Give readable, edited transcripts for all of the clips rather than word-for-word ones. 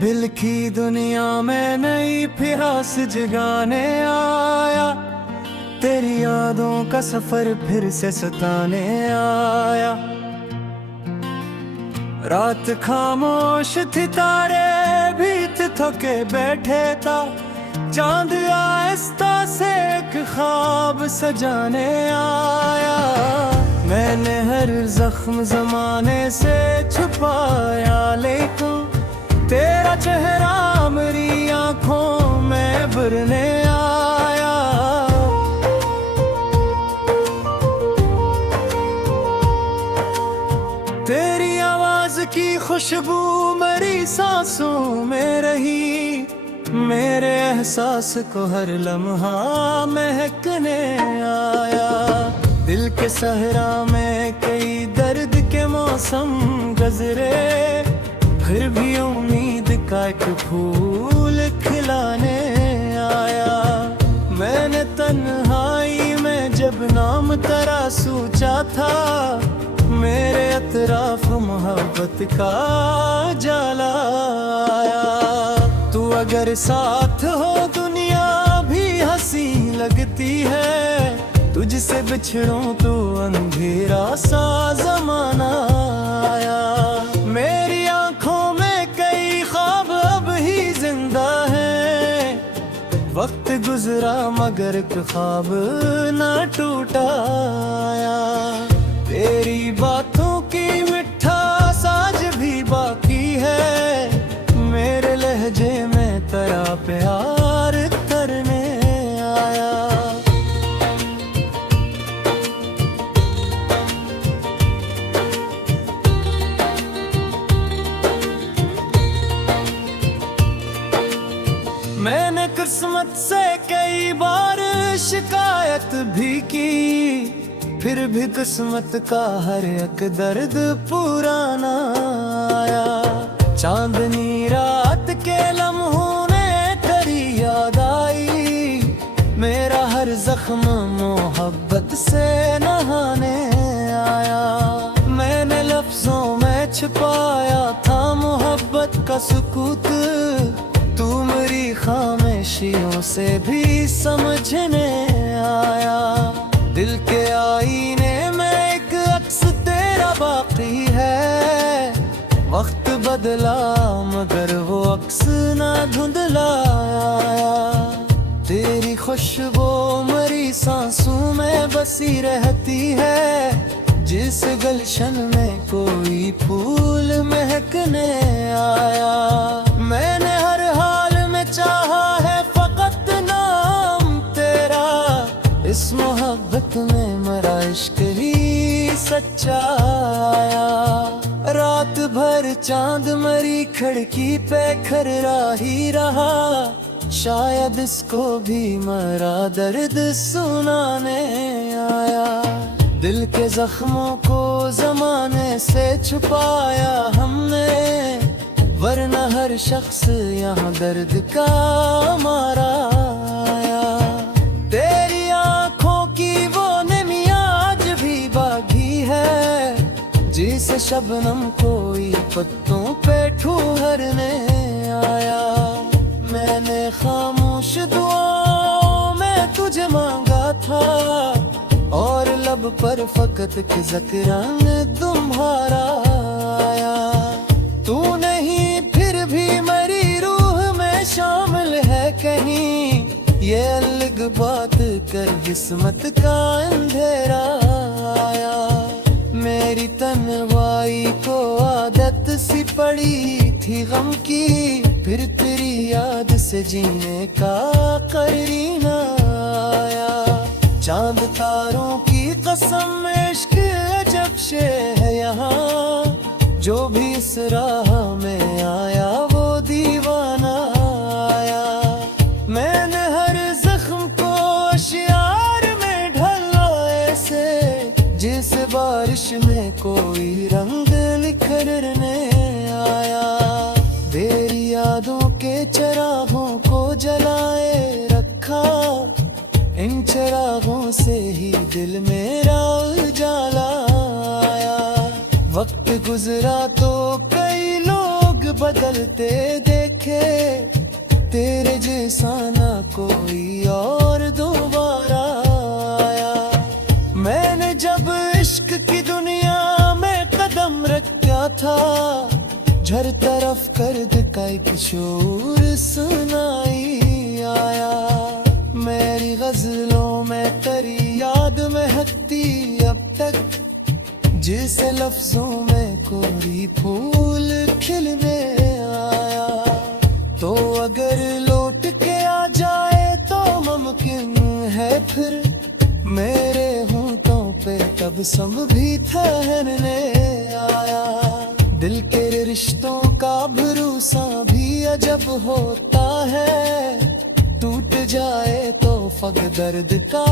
दिल की दुनिया में नई फिरास जगाने आया, तेरी यादों का सफर फिर से सताने आया। रात खामोश थी, तारे भी थे थके बैठे था, चांद आहिस्ता से एक ख्वाब सजाने आया। मैंने हर जख्म जमाने से छुपाया, लेकिन तेरा चेहरा मेरी आंखों में भरने आया। तेरी आवाज की खुशबू मेरी सांसों में रही, मेरे एहसास को हर लम्हा महकने आया। दिल के सहरा में कई दर्द के मौसम गुजरे, फिर भी उम्मीद का एक फूल खिलाने आया। मैंने तन्हाई में जब नाम तेरा सोचा था, मेरे अतराफ मोहब्बत का जाला आया। तू अगर साथ हो दुनिया भी हंसी लगती है, तुझसे बिछड़ूं तो अंधेरा सा जमाना आया। मेरी आंखों में कई ख्वाब अब ही जिंदा है, वक्त गुजरा मगर एक ख्वाब ना टूटा आया। तेरी बातों की मिठास आज भी बाकी है, मेरे लहजे में तेरा प्यार करने आया। मैंने किस्मत से कई बार शिकायत भी की, फिर भी किस्मत का हर एक दर्द पुराना आया। चांदनी रात के लम्हों ने तेरी याद आई, मेरा हर जख्म मोहब्बत से नहाने आया। मैंने लफ्जों में छिपाया था मोहब्बत का सुकूत, तू मेरी खामोशियों से भी समझने आया। दिल के आईने में एक अक्स तेरा बाकी है, वक्त बदला मगर वो अक्स ना धुंधला आया। तेरी खुशबू मेरी सांसों में बसी रहती है, जिस गुलशन में कोई फूल महकने आया। मैंने हर हाल में चाहा है फकत नाम तेरा, इस मोहब्बत में मेरा इश्क ही सच्चा आया। रात भर चांद मेरी खिड़की पे खरा ही रहा, शायद इसको भी मेरा दर्द सुनाने आया। दिल के जख्मों को जमाने से छुपाया हमने, वरना हर शख्स यहाँ दर्द का मारा आया। तेरी आंखों की वो नमी आज भी बाकी है, जिसे शबनम कोई पत्तों पे ठुहरने आया। मैंने खामोश दुआओं में तुझे मांगा था, और लब पर फकत के ज़िक्रान तुम्हारा आया। तू नहीं फिर भी मेरी रूह में शामिल है कहीं, ये अलग बात कर किस्मत का अंधेरा आया। मेरी तन्हाई को आदत सी पड़ी थी गम की, फिर तेरी याद से जीने का करीना आया। चांद तारों की कसम इश्क अजब से है यहाँ, जो भी इस राह में आया वो दीवाना आया। मैंने हर जख्म को अशियार में ढला ऐसे, जिस बारिश में कोई रंग निखरने आया। तेरी यादों के चिरागों को जलाए रखा, इन चिरागों से ही दिल मेरा उजाला आया। वक्त गुजरा तो कई लोग बदलते देखे, तेरे जैसा ना कोई और दोबारा आया। मैंने जब इश्क की दुनिया में कदम रखा था, हर तरफ कर्द का एक शोर सुनाई आया। मेरी गजलों में तेरी याद महकती अब तक, जिसे लफ्जों में कोई फूल खिलने आया। तो अगर लौट के आ जाए तो मुमकिन है फिर, मेरे होंठों पे तबस्सुम भी ठहरने आया। दिल के रिश्तों का भरोसा भी अजब होता है, टूट जाए तो फग दर्द का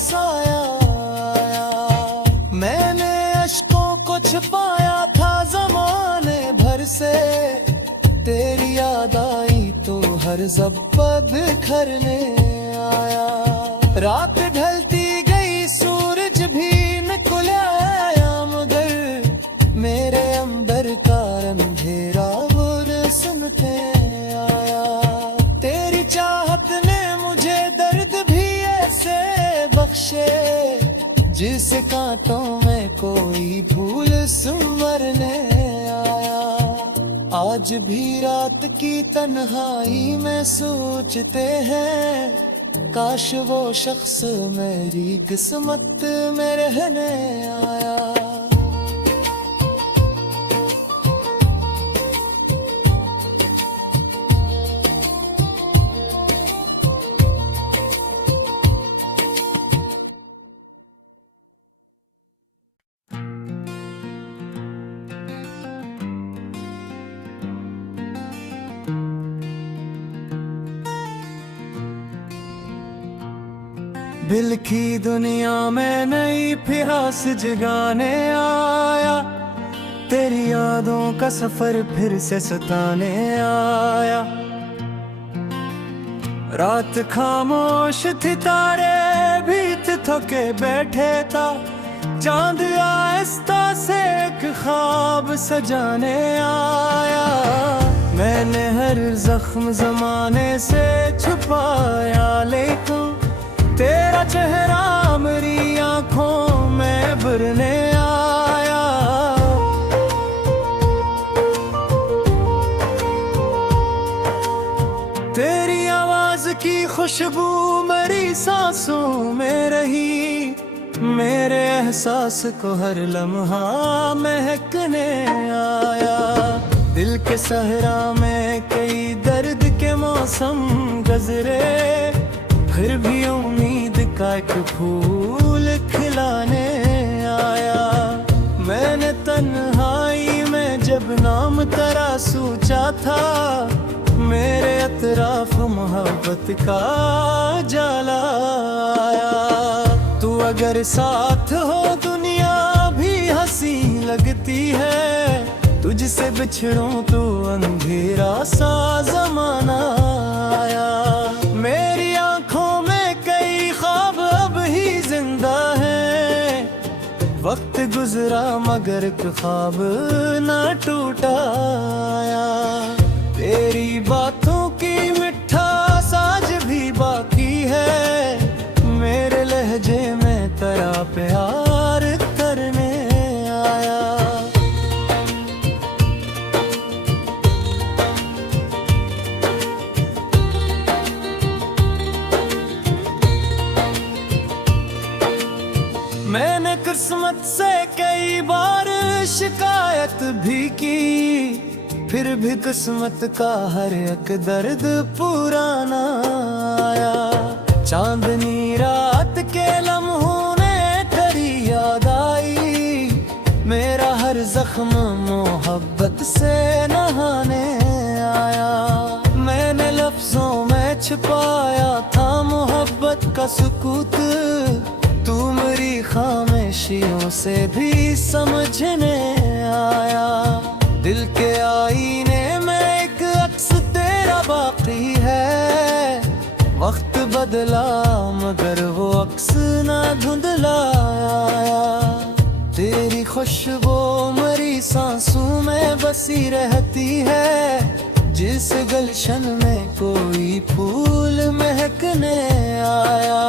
साया आया। मैंने अश्कों को छुपाया था जमाने भर से, तेरी याद आई तो हर ज़ब्बा बिखरने आया। रात ढलती गई सूरज भी निकल आया, मगर मेरे अंदर का अंधेरा वो सुनते आया। तेरी चाहत ने मुझे दर्द भी ऐसे बख्शे, जिस कांटों में कोई फूल सुमरने आया। आज भी रात की तन्हाई में सोचते हैं, काश वो शख्स मेरी किस्मत में रहने आया। दिल की दुनिया में नई प्यास जगाने आया, तेरी यादों का सफर फिर से सताने आया। रात खामोश थी, तारे भी थके बैठे था, चांद आहिस्ता से एक ख्वाब सजाने आया। मैंने हर जख्म जमाने से छुपाया, लेकिन तेरा चेहरा मेरी आंखों में भरने आया। तेरी आवाज की खुशबू मेरी सांसों में रही, मेरे एहसास को हर लम्हा महकने आया। दिल के सहरा में कई दर्द के मौसम गुजरे, फिर भी उम्मीद का एक फूल खिलाने आया। मैंने तन्हाई में जब नाम तेरा सोचा था, मेरे अतराफ मोहब्बत का जाला आया। तू अगर साथ हो दुनिया भी हंसी लगती है, तुझसे बिछड़ूं तो अंधेरा सा जमाना आया। मेरी आंखों में कई ख्वाब अब ही जिंदा हैं, वक्त गुजरा मगर ख्वाब ना टूटा आया। तेरी बातों की मिठास आज भी बाकी है, मेरे लहजे में तेरा प्यार करने आया। मैंने किस्मत से कई बार शिकायत भी की, फिर भी किस्मत का हर एक दर्द पुराना आया। चांदनी रात के लम्हों ने तेरी याद आई, मेरा हर जख्म मोहब्बत से नहाने आया। मैंने लफ्जों में छिपाया था मोहब्बत का सुकूत, तू मेरी खामोशियों से भी समझने आया। दिल के आईने में एक अक्स तेरा बाकी है, वक्त बदला मगर वो अक्स ना धुंधला आया। तेरी खुशबू मरी सांसों में बसी रहती है, जिस गुलशन में कोई फूल महकने आया।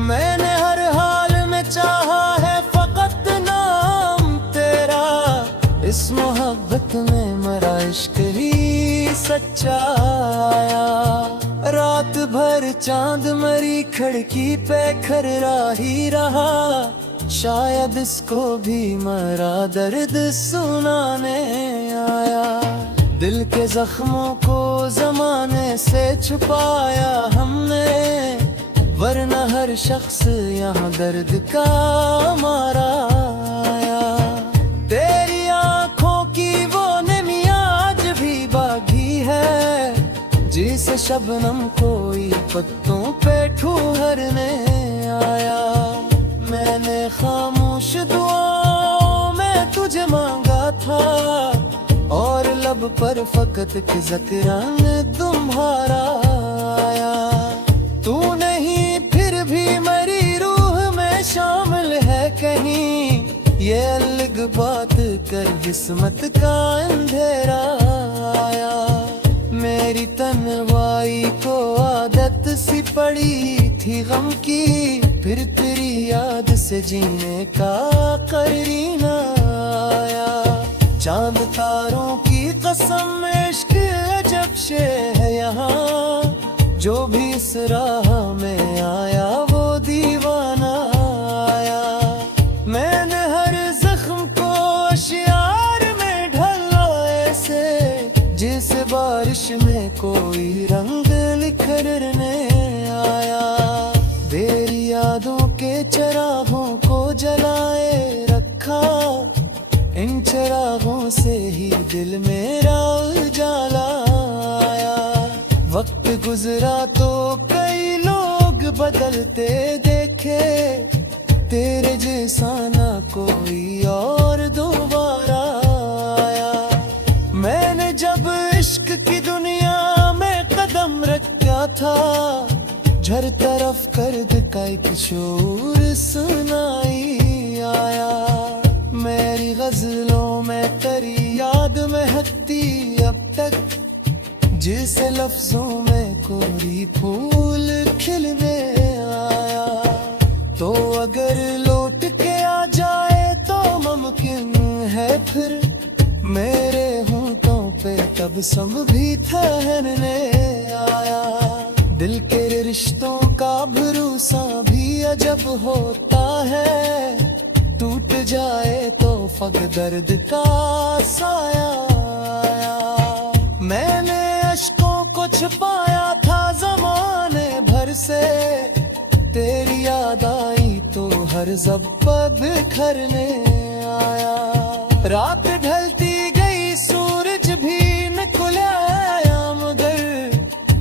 मैंने हर हाल में चाहा है फकत नाम तेरा, इस मोहब्बत में मरा इश्क ही सच्चा आया। रात भर चांद मरी खिड़की पे खररा ही रहा, शायद इसको भी मरा दर्द सुनाने आया। दिल के जख्मों को जमाने से छुपाया हमने, वरना हर शख्स यहाँ दर्द का मारा आया। तेरी आँखों की वो नमी आज भी बाकी है, जिसे शबनम कोई पत्तों पे ठुहरने आया। मैंने खामोश दुआओं में तुझे मांगा था, और लब पर फकत के ज़िक्रान तुम्हारा आया। तू नहीं फिर भी मेरी रूह में शामिल है कहीं, ये अलग बात कर किस्मत का अंधेरा आया। मेरी तन्हाई को आदत सी पड़ी थी गम की, फिर तेरी याद से जीने का करीना आया। चांद तारों की कसम इश्क अजब से है यहाँ, जो भी इस राह में आया वो दीवाना आया। मैंने हर जख्म को अशियार में ढला ऐसे, जिस बारिश में कोई रंग निखरने आया। तेरी यादों के चिरागों को जलाए रखा, इन चिरागों से ही दिल मेरा उजाला आया। वक्त गुजरा तो कई लोग बदलते देखे, तेरे जैसा ना कोई और दोबारा आया। मैंने जब इश्क की दुनिया में कदम रखा था, हर तरफ कर्द का एक शोर सुनाई आया। मेरी गजलों में तेरी याद महकती अब तक, जिस लफ्जों में कोई फूल खिलने आया। तो अगर लौट के आ जाए तो मुमकिन है फिर, मेरे होंठों पे तबस्सुम भी ठहरने आया। दिल के रिश्तों का भरोसा भी अजब होता है, टूट जाए तो फग दर्द का साया आया। मैंने अश्कों को छुपाया था जमाने भर से, तेरी याद आई तो हर ज़ब्बा बिखरने आया। रात ढलती गई सूरज भी निकला, मगर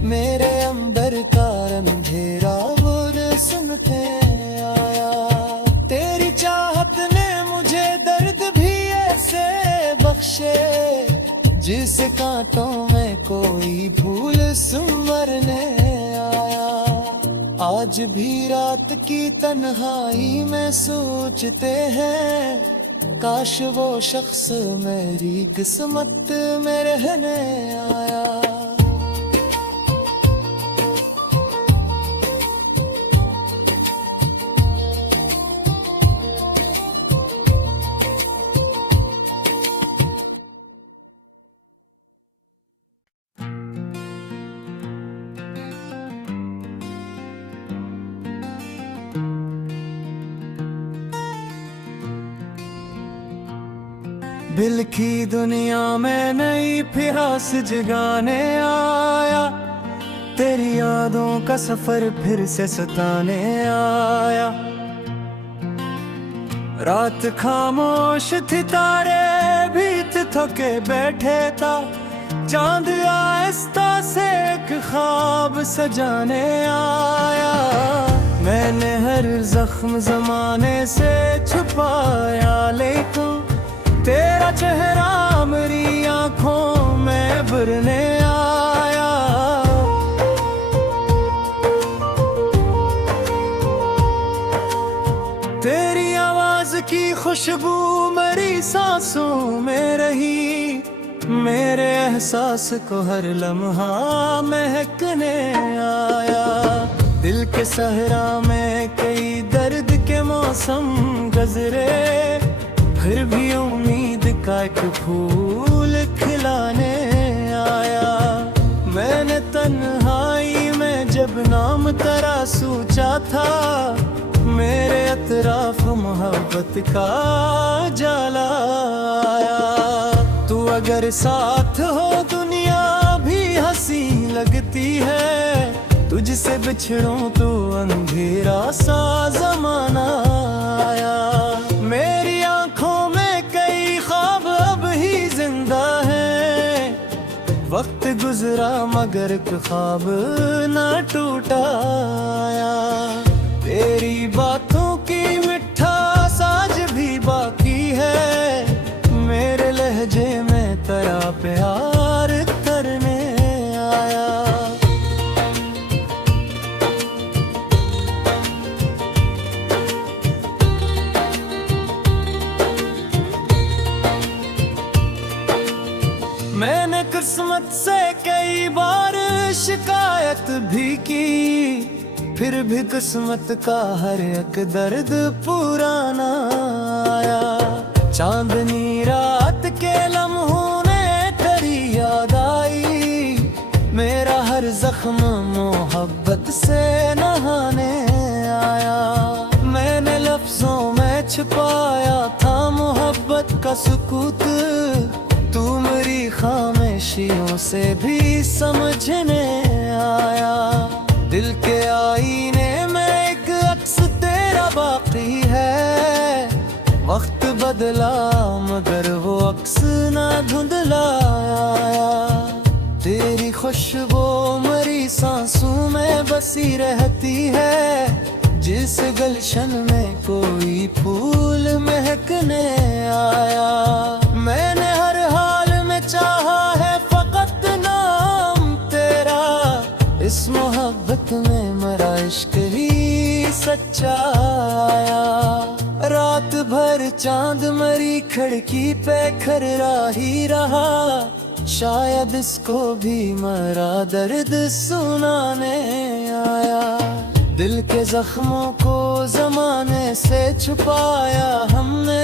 मेरे अंदर का अंधेरा वो सुनते आया। तेरी चाहत ने मुझे दर्द भी ऐसे बख्शे, जिस कांटों में कोई फूल सुमरने आया। आज भी रात की तन्हाई में सोचते हैं, काश वो शख्स मेरी किस्मत में रहने आया। दिल की दुनिया में नई प्यास जगाने आया, तेरी यादों का सफर फिर से सताने आया। रात खामोश थी, तारे भीत थके बैठे था, चांद आहिस्ता से एक ख्वाब सजाने आया। मैंने हर जख्म जमाने से छुपाया, लेकिन तेरा चेहरा मेरी आंखों में भरने आया। तेरी आवाज की खुशबू मेरी सांसों में रही, मेरे एहसास को हर लम्हा महकने आया। दिल के सहरा में कई दर्द के मौसम गुजरे, फिर भी उम्मीद का एक फूल खिलाने आया। मैंने तन्हाई में जब नाम तेरा सोचा था, मेरे अतराफ मोहब्बत का जाला आया। तू अगर साथ हो दुनिया भी हंसी लगती है, तुझसे बिछड़ूं तो अंधेरा सा जमाना आया। मेरी आंखों में कई ख्वाब अब ही जिंदा है, वक्त गुजरा मगर ख्वाब ना टूटा आया। तेरी बातों की मिठास आज भी बाकी है, मेरे लहजे में तेरा प्यार करने आया। मैंने किस्मत से कई बार शिकायत भी की, फिर भी किस्मत का हर एक दर्द पुराना आया। चांदनी रात के लम्हों ने तेरी याद आई, मेरा हर जख्म मोहब्बत से नहाने आया। मैंने लफ्जों में छिपाया था मोहब्बत का सुकूत, तू मेरी खामोशियों से भी समझने आया। दिल के आईने में एक अक्स तेरा बाकी है, वक्त बदला मगर वो अक्स ना धुंधला आया। तेरी खुशबू मेरी सांसों में बसी रहती है, जिस गुलशन में कोई फूल महकने आया। मैंने हर हाल में चाहा है फकत नाम तेरा, इस मोहब्बत में मरा इश्क ही सच्चा आया। रात भर चांद मरी खिड़की पे खरा ही रहा, शायद इसको भी मरा दर्द सुनाने आया। दिल के जख्मों को जमाने से छुपाया हमने,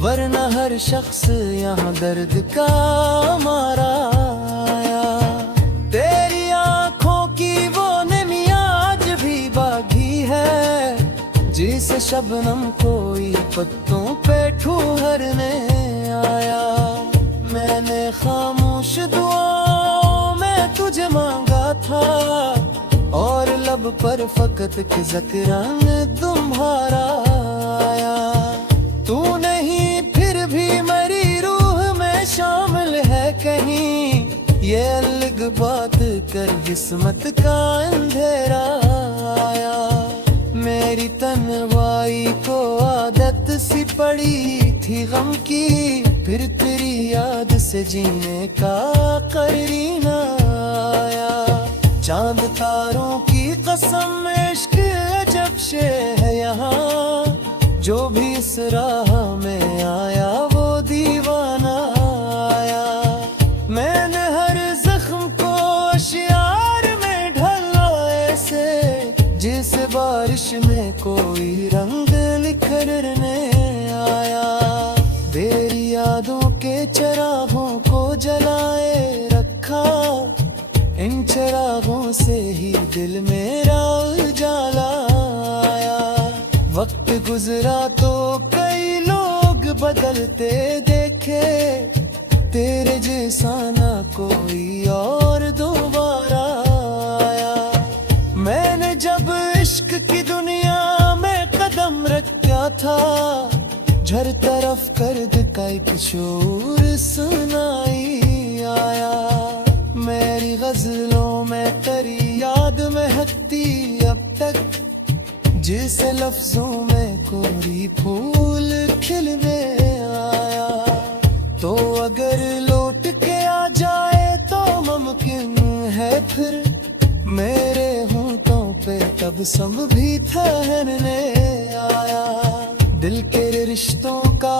वरना हर शख्स यहाँ दर्द का मारा आया। तेरी आंखों की वो नमी आज भी बाकी है, जिसे शबनम कोई पत्तों पे ठुहरने आया। मैंने खामोश दुआओं में तुझे मांगा था, और लब पर फकत के ज़करान तुम्हारा आया। तू नहीं फिर भी मेरी रूह में शामिल है कहीं, ये अलग बात कर किस्मत का अंधेरा आया। मेरी तन्हाई को आदत सी पड़ी थी गम की, फिर तेरी याद से जीने का करीना आया। चांद तारों की कसम इश्क अजब से है यहाँ, जो भी इस राह में आया वो दीवाना आया। मैंने हर जख्म को अशियार में ढला ऐसे, जिस बारिश में कोई रंग निखरने आया। तेरी यादों के चिरागों को जलाए रखा, इन चिरागों से ही दिल मेरा उजाला आया। वक्त गुजरा तो कई लोग बदलते देखे, तेरे जैसा ना कोई और दोबारा आया। मैंने जब इश्क की दुनिया में कदम रखा था, हर तरफ कर्द का एक शोर सुनाई आया। मेरी गजलों में तेरी याद महकती अब तक, जिसे लफ्जों में कोई फूल खिलने आया। तो अगर लौट के आ जाए तो मुमकिन है फिर, मेरे होंठों पे तब सम भी ठहरने आया। दिल के रिश्तों का